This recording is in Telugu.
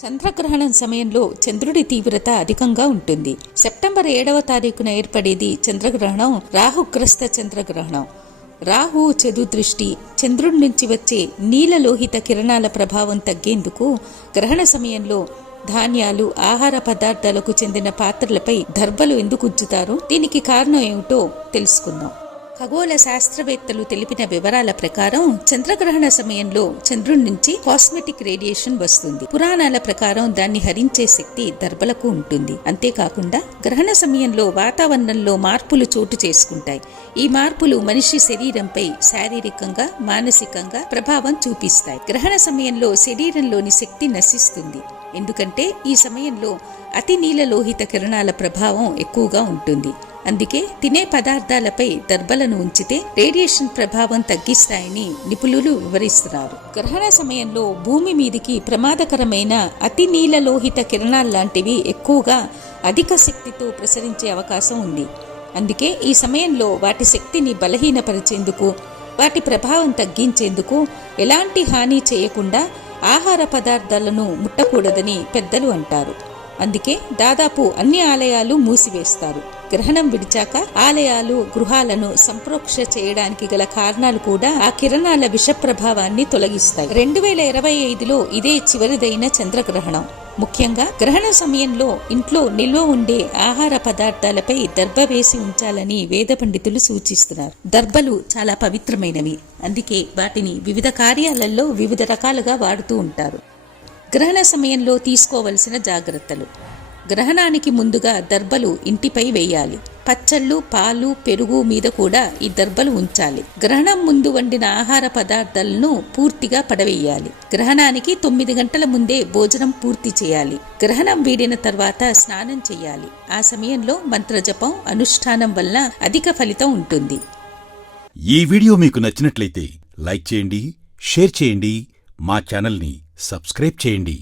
చంద్రగ్రహణం సమయంలో చంద్రుడి తీవ్రత అధికంగా ఉంటుంది. సెప్టెంబర్ ఏడవ తారీఖున ఏర్పడేది చంద్రగ్రహణం రాహుగ్రస్త చంద్రగ్రహణం. రాహు చదుదృష్టి చంద్రుడి నుంచి వచ్చే నీలలోహిత కిరణాల ప్రభావం తగ్గేందుకు గ్రహణ సమయంలో ధాన్యాలు ఆహార పదార్థాలకు చెందిన పాత్రలపై దర్భలు ఎందుకు ఉంచుతారో? దీనికి కారణం ఏమిటో తెలుసుకుందాం. ఖగోళ శాస్త్రవేత్తలు తెలిపిన వివరాల ప్రకారం చంద్రగ్రహణ సమయంలో చంద్రుడి నుంచి కాస్మెటిక్ రేడియేషన్ వస్తుంది. పురాణాల ప్రకారం దాన్ని హరించే శక్తి దర్భలకు ఉంటుంది. అంతేకాకుండా గ్రహణ సమయంలో వాతావరణంలో మార్పులు చోటు చేసుకుంటాయి. ఈ మార్పులు మనిషి శరీరంపై శారీరకంగా మానసికంగా ప్రభావం చూపిస్తాయి. గ్రహణ సమయంలో శరీరంలోని శక్తి నశిస్తుంది. ఎందుకంటే ఈ సమయంలో అతి నీలలోహిత కిరణాల ప్రభావం ఎక్కువగా ఉంటుంది. అందుకే తినే పదార్థాలపై దర్బలను ఉంచితే రేడియేషన్ ప్రభావం తగ్గిస్తాయని నిపుణులు వివరిస్తున్నారు. గ్రహణ సమయంలో భూమి మీదికి ప్రమాదకరమైన అతి నీలలోహిత కిరణాల్లాంటివి ఎక్కువగా అధిక శక్తితో ప్రసరించే అవకాశం ఉంది. అందుకే ఈ సమయంలో వాటి శక్తిని బలహీనపరిచేందుకు వాటి ప్రభావం తగ్గించేందుకు ఎలాంటి హాని చేయకుండా ఆహార పదార్థాలను ముట్టకూడదని పెద్దలు అంటారు. అందుకే దాదాపు అన్ని ఆలయాలు మూసివేస్తారు. గ్రహణం విడిచాక ఆలయాలు గృహాలను సంప్రోక్ష చేయడానికి గల కారణాలు కూడా ఆ కిరణాల విష ప్రభావాన్ని తొలగిస్తాయి. రెండు వేల ఇరవై ఐదులో ఇదే చివరిదైన చంద్రగ్రహణం. ముఖ్యంగా గ్రహణ సమయంలో ఇంట్లో నిల్వ ఉండే ఆహార పదార్థాలపై దర్భ వేసి ఉంచాలని వేద పండితులు సూచిస్తున్నారు. దర్భలు చాలా పవిత్రమైనవి. అందుకే వాటిని వివిధ కార్యాలలో వివిధ రకాలుగా వాడుతూ ఉంటారు. గ్రహణ సమయంలో తీసుకోవలసిన జాగ్రత్తలు. గ్రహణానికి ముందుగా దర్బలు ఇంటిపై వేయాలి. పచ్చళ్ళు పాలు పెరుగు మీద కూడా ఈ దర్బలు ఉంచాలి. గ్రహణం ముందు వండిన ఆహార పదార్థాలను పూర్తిగా పడవేయాలి. గ్రహణానికి తొమ్మిది గంటల ముందే భోజనం పూర్తి చేయాలి. గ్రహణం వీడిన తర్వాత స్నానం చేయాలి. ఆ సమయంలో మంత్రజపం అనుష్ఠానం వల్ల అధిక ఫలితం ఉంటుంది. ఈ వీడియో మీకు నచ్చినట్లయితే లైక్ చేయండి షేర్ చేయండి మా ఛానల్ని సబ్స్క్రైబ్ చేయండి.